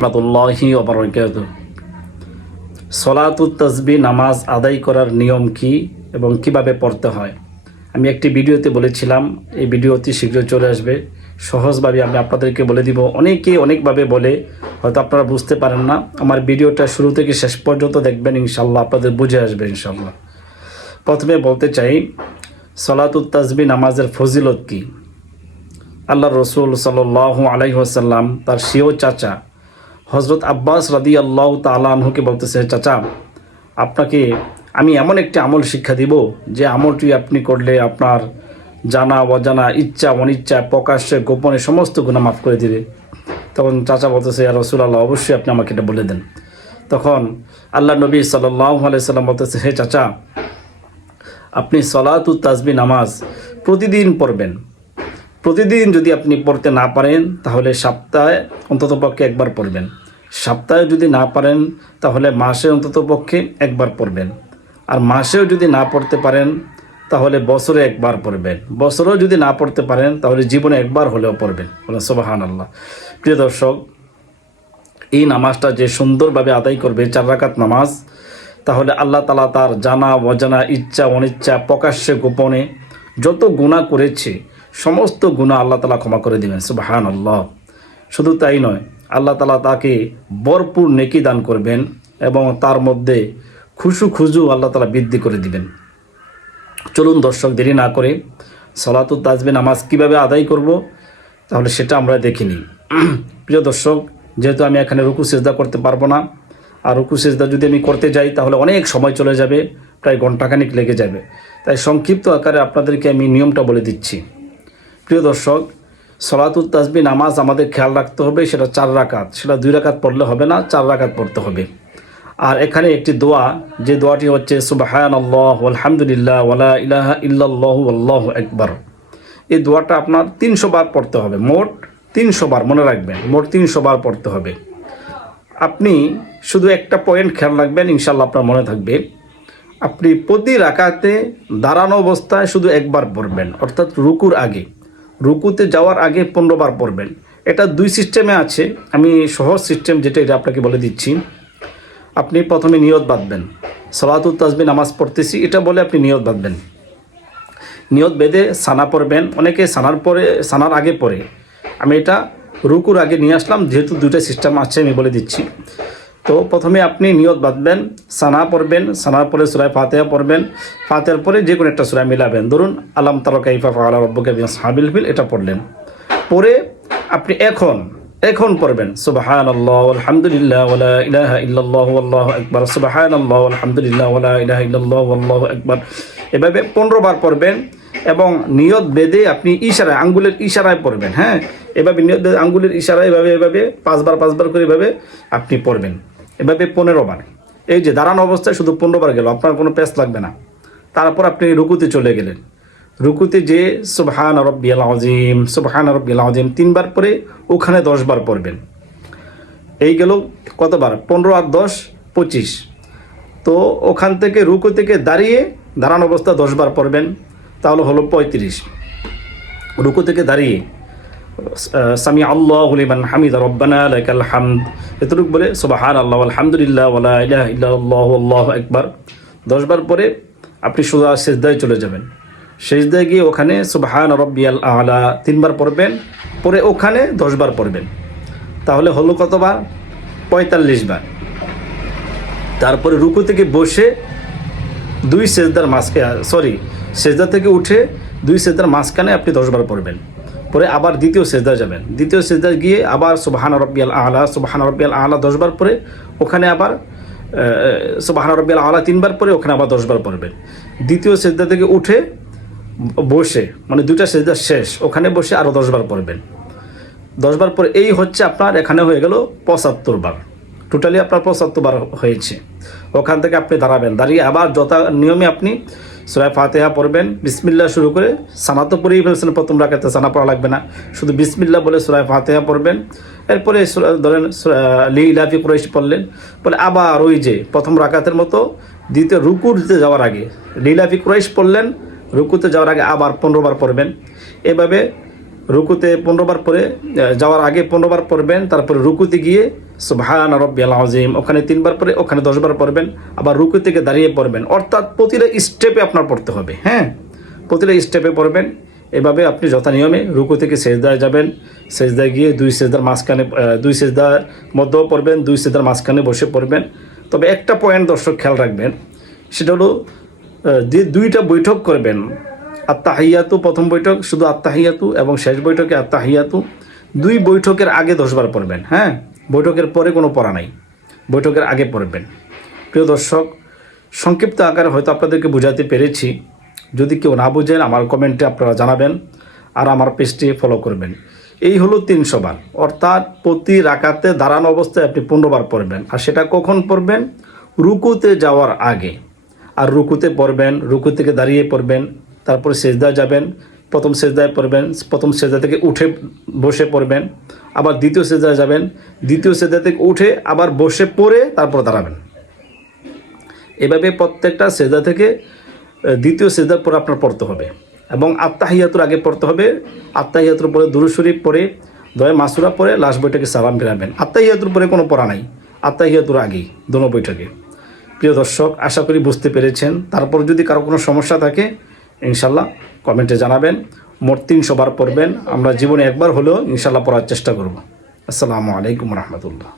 রাহমাতুল্লাহি ওয়া বারাকাতুহু। সলাতুত তাসবিহ নামাজ আদায় করার নিয়ম কি এবং কিভাবে পড়তে হয় আমি একটি ভিডিওতে বলেছিলাম। এই ভিডিও অতি শীঘ্রই চলে আসবে। সহজভাবে আমি আপনাদেরকে বলে দিব। অনেকে অনেকভাবে বলে, হয়তো আপনারা বুঝতে পারেন না। আমার ভিডিওটা শুরু থেকে শেষ পর্যন্ত দেখবেন, ইনশাল্লাহ আপনাদের বুঝে আসবে ইনশাল্লাহ। প্রথমে বলতে চাই, সলাতুত তাসবিহ নামাজের ফজিলত কি। আল্লাহ রসুল সাল্লাল্লাহু আলাইহি ওয়াসাল্লাম তার স্বীয় চাচা হজরত আব্বাস রাদিয়াল্লাহু তাআলা আনহুকে বলতেছে, চাচা আপনাকে আমি এমন একটি আমল শিক্ষা দিব যে আমলটি আপনি করলে আপনার জানা অজানা, ইচ্ছা অনিচ্ছা, প্রকাশ্যে গোপনে সমস্ত গুনাহ মাফ করে দিবে। তখন চাচা বলতেছে, ইয়া রাসূলুল্লাহ, অবশ্যই আপনি আমাকে এটা বলে দেন। তখন আল্লাহ নবী সাল্লাল্লাহু আলাইহি সাল্লাম বলতেছে, হে চাচা, আপনি সলাতুত তাসবিহ নামাজ প্রতিদিন পড়বেন। প্রতিদিন যদি আপনি পড়তে না পারেন তাহলে সপ্তাহে অন্ততপক্ষে একবার পড়বেন। সপ্তাহে যদি না পারেন তাহলে মাসে অন্ততপক্ষে একবার পড়বেন। আর মাসেও যদি না পড়তে পারেন তাহলে বছরে একবার পড়বেন। বছরেও যদি না পড়তে পারেন তাহলে জীবনে একবার হলেও পড়বেন। বলেন সুবহানাল্লাহ। প্রিয় দর্শক, এই নামাজটা যে সুন্দরভাবে আদায় করবে, 4 রাকাত নামাজ, তাহলে আল্লাহ তাআলা তার জানা অজানা, ইচ্ছা অনিচ্ছা, প্রকাশ্যে গোপনে যত গুনাহ করেছে সমস্ত গুনাহ আল্লাহ তাআলা ক্ষমা করে দিবেন। সুবহানাল্লাহ। শুধু তাই নয়, আল্লাহ তাআলা তাকে ভরপুর নেকি দান করবেন এবং তার মধ্যে খুশু আল্লাহ তাআলা বৃদ্ধি করে দিবেন। চলুন দর্শক, দেরি না করে সলাতুত তাসবিহ নামাজ কিভাবে আদায় করব তাহলে সেটা আমরা দেখে নিই। প্রিয় দর্শক, যেহেতু আমি এখানে রুকু সিজদা করতে পারবো না, আর রুকু সিজদা যদি আমি করতে যাই তাহলে অনেক সময় চলে যাবে, প্রায় ঘন্টাখানিক লেগে যাবে। তাই সংক্ষিপ্ত আকারে আপনাদেরকে আমি নিয়মটা বলে দিচ্ছি। প্রিয় দর্শক, সলাতুত তাসবিহ নামাজ আমাদের খেয়াল রাখতে হবে, সেটা 4 রাকাত, সেটা 2 রাকাত পড়লে হবে না, 4 রাকাত পড়তে হবে। আর এখানে একটি দোয়া, যে দোয়াটি হচ্ছে সুবহানাল্লাহ আলহামদুলিল্লাহ ওয়ালা ইলাহা ইল্লাল্লাহু আল্লাহু আকবার। এই দোয়াটা আপনার 300 বার পড়তে হবে। মোট 300 বার, মনে রাখবেন, মোট 300 বার পড়তে হবে। আপনি শুধু একটা পয়েন্ট খেয়াল রাখবেন, ইনশাল্লাহ আপনার মনে থাকবে। আপনি প্রতি রাকাতে দাঁড়ানো অবস্থায় শুধু একবার পড়বেন, অর্থাৎ রুকুর আগে। রুকুতে যাওয়ার আগে 15 বার পড়বেন। এটা 2 সিস্টেমে আছে, আমি সহজ সিস্টেম যেটা এটা আপনাকে বলে দিচ্ছি। আপনি প্রথমে নিয়ত বাঁধবেন, সলাতুত তাসবিহ নামাজ পড়তেছি এটা বলে আপনি নিয়ত বাঁধবেন। নিয়ত বেঁধে সানা পড়বেন। অনেকে সানার আগে পড়ে, আমি এটা রুকুর আগে নিয়ে আসলাম, যেহেতু 2টা সিস্টেম আছে আমি বলে দিচ্ছি। তো প্রথমে আপনি নিয়ত বাঁধবেন, সানা পড়বেন, সানার পরে সূরা ফাতিহা পড়বেন, ফাতিহার পরে যে কোনো একটা সূরা মিলাবেন। ধরুন আলাম তারা কাইফা ফাআলা রাব্বুকা বিআসহাবিল ফিল, এটা পড়লেন। পরে আপনি এখন পড়বেন সুবহানাল্লাহ আলহামদুলিল্লাহ ওয়ালা ইলাহা ইল্লাল্লাহু আল্লাহু আকবার, সুবহানাল্লাহ আলহামদুলিল্লাহ ওয়ালা ইলাহা ইল্লাল্লাহু আল্লাহু আকবার। এভাবে 15 বার পড়বেন এবং নিয়ত বেঁধে আপনি ইশারায়, আঙ্গুলের ইশারায় পড়বেন। হ্যাঁ, এভাবে নিয়ত বেঁধে আঙ্গুলের ইশারায় এভাবে 5 বার করে এভাবে আপনি পড়বেন। এভাবে 15 বার। এই যে দাঁড়ানো অবস্থায় শুধু 15 বার গেল, আপনার কোনো পেস লাগবে না। তারপর আপনি রুকুতে চলে গেলেন। রুকুতে যে সুবহান রাব্বিয়াল আযীম, সুবহান রাব্বিয়াল আযীম 3 বার পরে ওখানে 10 বার পড়বেন। এই গেল কতবার? 15 আর 10 25। তো ওখান থেকে রুকু থেকে দাঁড়ানো অবস্থা 10 বার পড়বেন, তাহলে হলো 35। রুকু থেকে দাঁড়িয়ে সামি আল্লাহু লিমান হামিদা রব্বানা লাকাল হামদ, এতটুকু বলে সুবহানাল্লাহ আলহামদুলিল্লাহ ওয়ালা ইলাহা ইল্লাল্লাহু আল্লাহু আকবার 10 বার পরে আপনি সোজা সিজদায় চলে যাবেন। সিজদায় গিয়ে ওখানে সুবহান রাব্বিয়াল আ'লা 3 বার পড়বেন, পরে ওখানে 10 বার পড়বেন। তাহলে হলো কতবার? 45 বার। তারপরে রুকু থেকে বসে সেজদা থেকে উঠে 2 সেজদার মাঝখানে আপনি 10 বার পড়বেন। পরে আবার দ্বিতীয় সেজদা যাবেন। দ্বিতীয় সেজদা গিয়ে আবার সুবহান রাব্বিয়াল আ'লা 10 বার পরে ওখানে আবার সুবহান রাব্বিয়াল আ'লা 3 বার পরে ওখানে আবার 10 বার পড়বেন। দ্বিতীয় সেজদা থেকে উঠে বসে, মানে 2টা সেজদা শেষ, ওখানে বসে আরও 10 বার পড়বেন। 10 বার পরে এই হচ্ছে আপনার এখানে হয়ে গেল 75 বার। টোটালি আপনার 75 বার হয়েছে। ওখান থেকে আপনি দাঁড়িয়ে আবার যথা নিয়মে আপনি সূরা ফাতিহা পড়বেন, বিসমিল্লাহ শুরু করে। সানা তো পড়েই ফেলছেন, প্রথম রাকাতে সানা পড়া লাগবে না, শুধু বিসমিল্লাহ বলে সূরা ফাতিহা পড়বেন। এরপরে ধরেন লিইলাফি কুরাইশ পড়লেন, বলে আবার ওই যে প্রথম রাকাতের মতো দ্বিতীয় রুকুতে যাওয়ার আগে লিইলাফি কুরাইশ পড়লেন, রুকুতে যাওয়ার আগে আবার 15 বার পড়বেন। এভাবে রুকুতে 15 বার পরে যাওয়ার আগে 15 বার পড়বেন, তারপরে রুকুতে গিয়ে সুবহান রাব্বিয়াল আযীম ওখানে 3 বার পরে ওখানে 10 বার পড়বেন, আবার রুকু থেকে দাঁড়িয়ে পড়বেন, অর্থাৎ প্রতিটা স্টেপে আপনার পড়তে হবে। হ্যাঁ, প্রতিটা স্টেপে পড়বেন। এভাবে আপনি যথা নিয়মে রুকু থেকে সেজদায় যাবেন, সেজদায় গিয়ে 2 সেজদার মাঝখানে 2 সেজদার মধ্যেও পড়বেন, 2 সেজদার মাঝখানে বসে পড়বেন। তবে একটা পয়েন্ট দর্শক খেয়াল রাখবেন, সেটা হলো যে 2টা বৈঠক করবেন। আত্তাহিয়াতু প্রথম বৈঠক শুধু আত্তাহিয়াতু, এবং শেষ বৈঠকে আত্তাহিয়াতু। 2 বৈঠকের আগে 10 বার পড়বেন। হ্যাঁ, বৈঠকের পরে কোনো পড়া নাই, বৈঠকের আগে পড়বেন। প্রিয় দর্শক, সংক্ষিপ্ত আকারে হয়তো আপনাদেরকে বোঝাতে পেরেছি। যদি কেউ না বুঝেন আমার কমেন্টে আপনারা জানাবেন, আর আমার পেজটি ফলো করবেন। এই হলো 300 বার, অর্থাৎ প্রতি রাকাতে দাঁড়ানো অবস্থায় আপনি 15 বার পড়বেন। আর সেটা কখন পড়বেন? রুকুতে যাওয়ার আগে। আর রুকুতে পড়বেন, রুকু থেকে দাঁড়িয়ে পড়বেন, তারপরে সেজদায় যাবেন, প্রথম সেজদায় পড়বেন, প্রথম সেজদা থেকে উঠে বসে পড়বেন, আবার দ্বিতীয় সেজদায় যাবেন, দ্বিতীয় সেজদা থেকে উঠে আবার বসে পড়ে তারপর দাঁড়াবেন। এভাবে প্রত্যেকটা সেজদা থেকে দ্বিতীয় সেজদার পরে আপনার পড়তে হবে, এবং আত্তাহিয়াতুর আগে পড়তে হবে। আত্তাহিয়াতুর পরে দুরূদ শরীফ পড়ে দোয়া মাসুরা পড়ে লাস্ট বৈঠকে সালাম ফিরাবেন। আত্তাহিয়াতুর পরে কোনো পড়া নাই, আত্তাহিয়াতুর আগেই দোনো বৈঠকে। প্রিয় দর্শক, আশা করি বুঝতে পেরেছেন। তারপর যদি কারো কোনো সমস্যা থাকে ইনশাল্লাহ কমেন্টে জানাবেন। মোট 300 বার পড়বেন। আমরা জীবনে একবার হলেও ইনশাল্লাহ পড়ার চেষ্টা করব। আসসালামু আলাইকুম রহমতুল্লাহ।